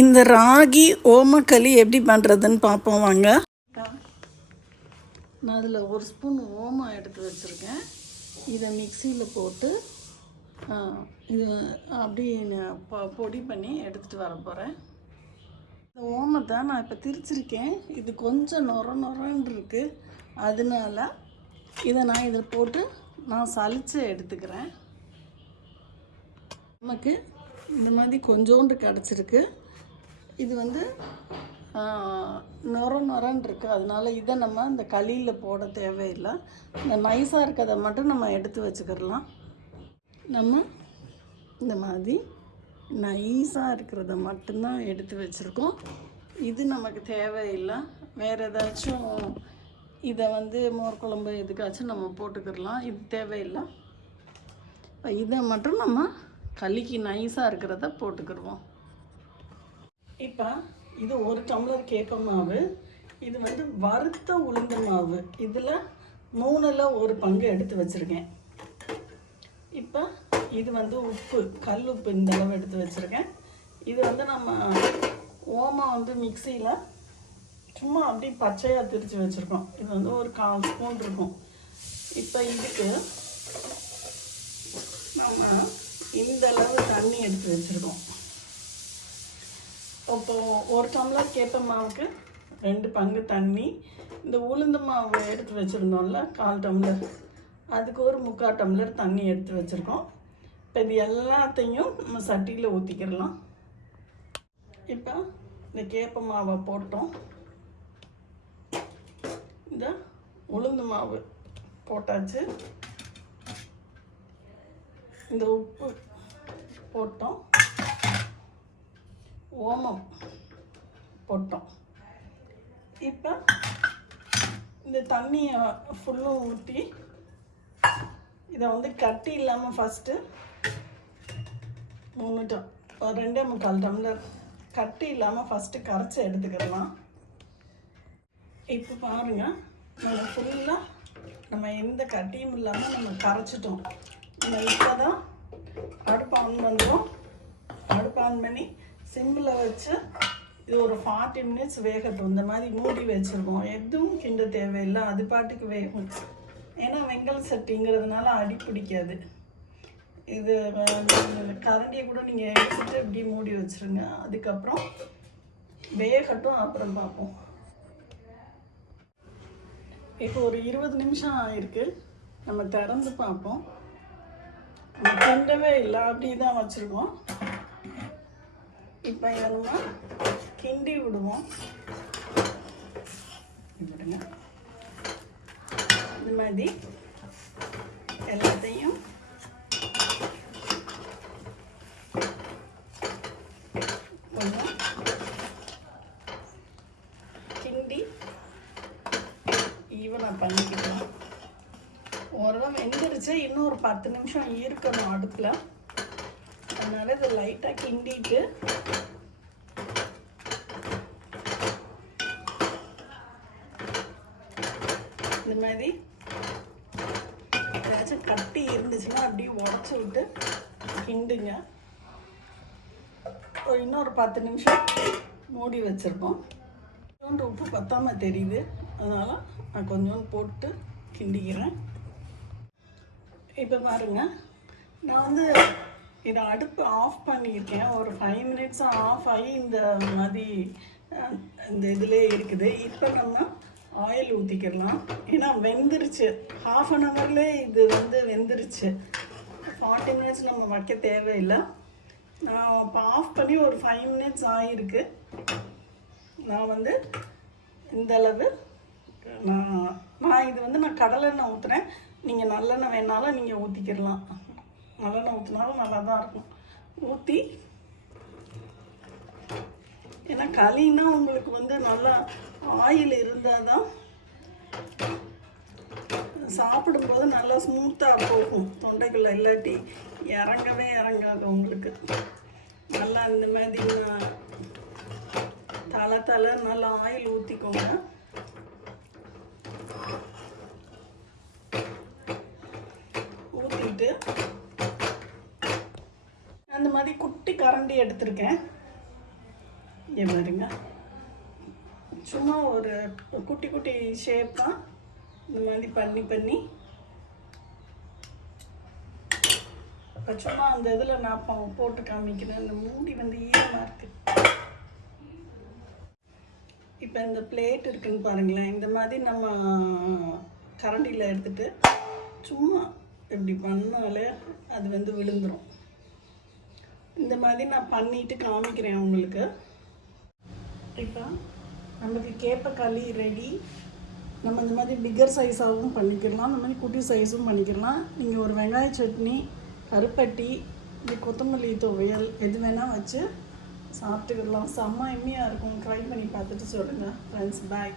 இந்த ராகி ஓமக்களி எப்படி பண்ணுறதுன்னு பார்ப்போம் வாங்க. நான் அதில் ஒரு ஸ்பூன் ஓமம் எடுத்து வச்சுருக்கேன். இதை மிக்சியில் போட்டு இது அப்படி பொடி பண்ணி எடுத்துகிட்டு வர போகிறேன். இந்த ஓமத்தை நான் இப்போ திரிச்சிருக்கேன். இது கொஞ்சம் நொரன்னு இருக்குது. அதனால இதை நான் இதில் போட்டு நான் சலித்து எடுத்துக்கிறேன். நமக்கு இந்த மாதிரி கொஞ்சோண்டு கிடச்சிருக்கு. இது வந்து நொரன்னு இருக்குது. அதனால் இதை நம்ம இந்த களியில் போட தேவையில்லை. இந்த நைஸாக இருக்கிறத மட்டும் நம்ம எடுத்து வச்சுக்கிடலாம். நம்ம இந்த மாதிரி நைஸாக இருக்கிறத மட்டும்தான் எடுத்து வச்சுருக்கோம். இது நமக்கு தேவையில்லை. வேறு ஏதாச்சும் இதை வந்து மோர் குழம்பு எதுக்காச்சும் நம்ம போட்டுக்கிடலாம். இது தேவையில்லை. இதை மட்டும் நம்ம களிக்கு நைஸாக இருக்கிறத போட்டுக்கிடுவோம். இப்போ இது 1 டம்ளர் கேப்ப மாவு. இது வந்து வறுத்த உளுந்த மாவு. இதில் 3ல் 1 பங்கு எடுத்து வச்சுருக்கேன். இப்போ இது வந்து உப்பு, கல் உப்பு இந்த அளவு எடுத்து வச்சுருக்கேன். இது வந்து நம்ம ஓமம் வந்து மிக்சியில் சும்மா அப்படி பச்சையாக திரித்து வச்சுருக்கோம். இது வந்து ஒரு 1/4 ஸ்பூன் இருக்கும். இப்போ இதுக்கு நம்ம இந்த அளவு தண்ணி எடுத்து வச்சுருக்கோம். இப்போது 1 டம்ளர் கேப்ப மாவுக்கு 2 பங்கு தண்ணி. இந்த உளுந்து மாவு எடுத்து வச்சுருந்தோம்ல 1/4 டம்ளர், அதுக்கு ஒரு 3/4 டம்ளர் தண்ணி எடுத்து வச்சுருக்கோம். இப்போ இது எல்லாத்தையும் நம்ம சட்டியில் ஊற்றிக்கிடலாம். இப்போ இந்த கேப்ப மாவை போட்டோம். இந்த உளுந்து மாவு போட்டாச்சு. இந்த உப்பு போட்டோம். ஓமம் போட்டோம். இப்போ இந்த தண்ணியை ஃபுல்லும் ஊற்றி இதை வந்து கட்டி இல்லாமல் ஃபஸ்ட்டு 2.25 டம்ளர் கட்டி இல்லாமல் ஃபஸ்ட்டு கரைச்சி எடுத்துக்கிடலாம். இப்போ பாருங்கள், நம்ம ஃபுல்லாக நம்ம எந்த கட்டியும் இல்லாமல் நம்ம கரைச்சிட்டோம். நம்ம இப்போ தான் அடுப்பு ஆன் பண்ணுறோம். அடுப்பு ஆன் பண்ணி சிம்மில் வச்சு இது ஒரு 40 மினிட்ஸ் வேகட்டும். இந்த மாதிரி மூடி வச்சுருக்கோம். எதுவும் கிண்ட தேவையில்லை, அது பாட்டுக்கு வேகும். ஏன்னா வெங்கல சட்டிங்கிறதுனால அடி பிடிக்காது. இது கரண்டியை கூட நீங்கள் எடுத்துகிட்டு இப்படி மூடி வச்சுருங்க. அதுக்கப்புறம் வேகட்டும், அப்புறம் பார்ப்போம். இப்போ ஒரு 20 நிமிஷம் ஆகிருக்கு. நம்ம திறந்து பார்ப்போம். நம்ம கிண்டவே இல்லை, அப்படி தான் வச்சுருக்கோம். இப்போ இதை நம்ம கிண்டி விடுவோம். விடுங்க. இந்த மாதிரி எல்லாத்தையும் கொஞ்சம் கிண்டி ஈவனாக பண்ணிக்கிட்டோம். ஓரளவு வெந்துருச்சு. இன்னும் ஒரு 10 நிமிஷம் இருக்கணும் அடுப்பில். அதனால் இதை லைட்டாக கிண்டிட்டு இந்த மாதிரி ஏதாச்சும் கட்டி இருந்துச்சுன்னா அப்படியே உடச்சி விட்டு கிண்டுங்க. இன்னொரு 10 நிமிஷம் மூடி வச்சுருப்போம். கொஞ்சோண்டு உப்பு பத்தாமல் தெரியுது, அதனால் நான் கொஞ்சோண்டு போட்டு கிண்டிக்கிறேன். இப்போ பாருங்கள், நான் வந்து இதை அடுப்பு ஆஃப் பண்ணியிருக்கேன். ஒரு 5 மினிட்ஸ் ஆஃப் ஆகி இந்த மாதிரி இந்த இதிலே இருக்குது. இப்போ நம்ம ஆயில் ஊற்றிக்கிடலாம். ஏன்னா வெந்துருச்சு. 1/2 ஹவர்லேயே இது வந்து வெந்துருச்சு. 40 மினிட்ஸ் நம்ம வைக்க தேவையில்லை. நான் இப்போ ஆஃப் பண்ணி ஒரு 5 மினிட்ஸ் ஆகிருக்கு. நான் வந்து இந்தளவு நான் இது வந்து நான் கடலெண்ணெய் ஊற்றுறேன். நீங்கள் நல்லெண்ணெய் வேணாலும் நீங்கள் ஊற்றிக்கிடலாம். நல்லெண்ணெய் ஊற்றினாலும் நல்லா தான் இருக்கும். ஊற்றி, ஏன்னா களின்னா உங்களுக்கு வந்து நல்லா ஆயில் இருந்தால் தான் சாப்பிடும்போது நல்லா ஸ்மூத்தாக போகும் தொண்டைக்குள்ளே. இல்லாட்டி இறங்கவே இறங்காது உங்களுக்கு. நல்லா இந்த மாதிரி தலை நல்லா ஆயில் ஊற்றிக்கோங்க. ஊற்றிட்டு அந்த மாதிரி குட்டி கரண்டி எடுத்திருக்கேன். இங்கே பாருங்க, சும்மா ஒரு குட்டி குட்டி ஷேப்பாக இந்த மாதிரி பண்ணி சும்மா அந்த இதில் நான் போட்டு காமிக்கிறேன். இந்த மூடி வந்து ஈரமாக இருக்குது. இப்போ இந்த பிளேட் இருக்குன்னு பாருங்களேன், இந்த மாதிரி நம்ம கரண்டியில் எடுத்துகிட்டு சும்மா இப்படி பண்ணாலே அது வந்து விழுந்துடும். இந்த மாதிரி நான் பண்ணிட்டு காமிக்கிறேன் உங்களுக்கு. இப்போ நமக்கு கேப்பக்களி ரெடி. நம்ம இந்த மாதிரி பிக்கர் சைஸாகவும் பண்ணிக்கலாம், இந்த மாதிரி குட்டி சைஸும் பண்ணிக்கலாம். நீங்கள் ஒரு வெங்காய சட்னி, கருப்பட்டி, இப்படி கொத்தமல்லி துவையல் எது வேணால் வச்சு சாப்பிட்டுக்கலாம். செம்ம எம்மியாக இருக்கும். ட்ரை பண்ணி பார்த்துட்டு சொல்லுங்கள் ஃப்ரெண்ட்ஸ். பாய்.